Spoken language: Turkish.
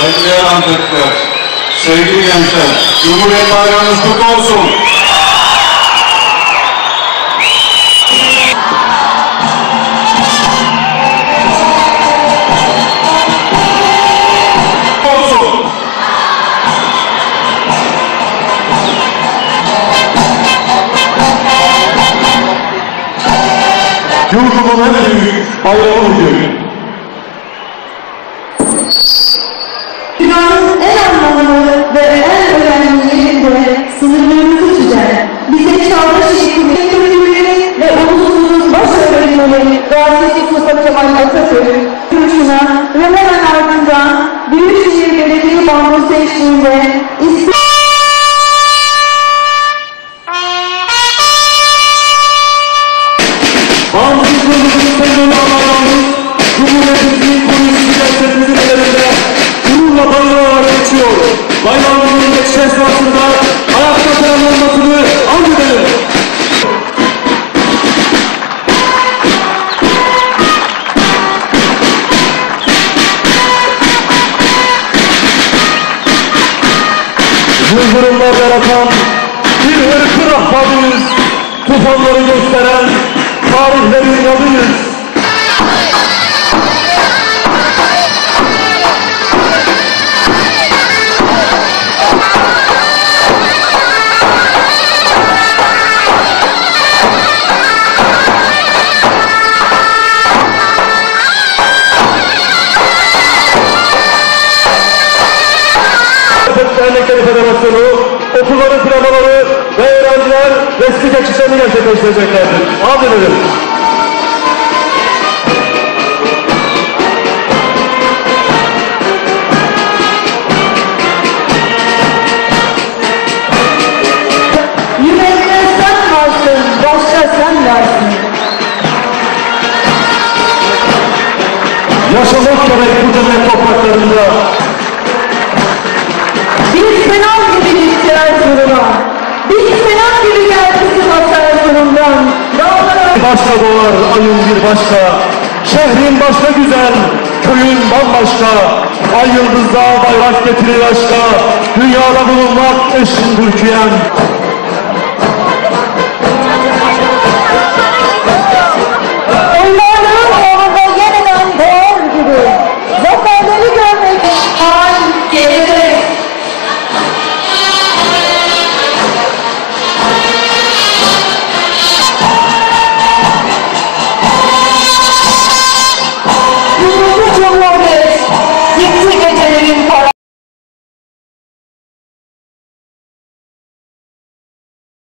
saygıdeğer Antep'ler, sevgili gençler, Cumhuriyet Bayramınız kutlu olsun. Yurdumun en büyük bayramı bugün. Dünyanın en anlamlı ve en önemli yerinde sınırlarımızı çizen, bize çağdaş eğitimi, kültürleri ve ulusumuzun baş öğretmeni Gazi Mustafa Kemal Atatürk, duruşuna ve hemen ardından Büyükşehir Belediye Bankası eşliğinde İslam Esnasında ayakta selamlanmasını arz edelim. Yıldırımlar yaratan bir ırkı rahmadıyız. Tufanları gösteren tarihlerin adıyız. Dernekleri Federasyonu, okulların planoları ve öğrenciler resmi geçişlerini gerçekleştireceklerdir. Edelim. Dağlara Başka doğar ayın bir başka. Şehrin başka güzel, köyün bambaşka. Ay yıldızda bayrak getirir aşka. Dünyada bulunmak eşin Türkiye'm. Don't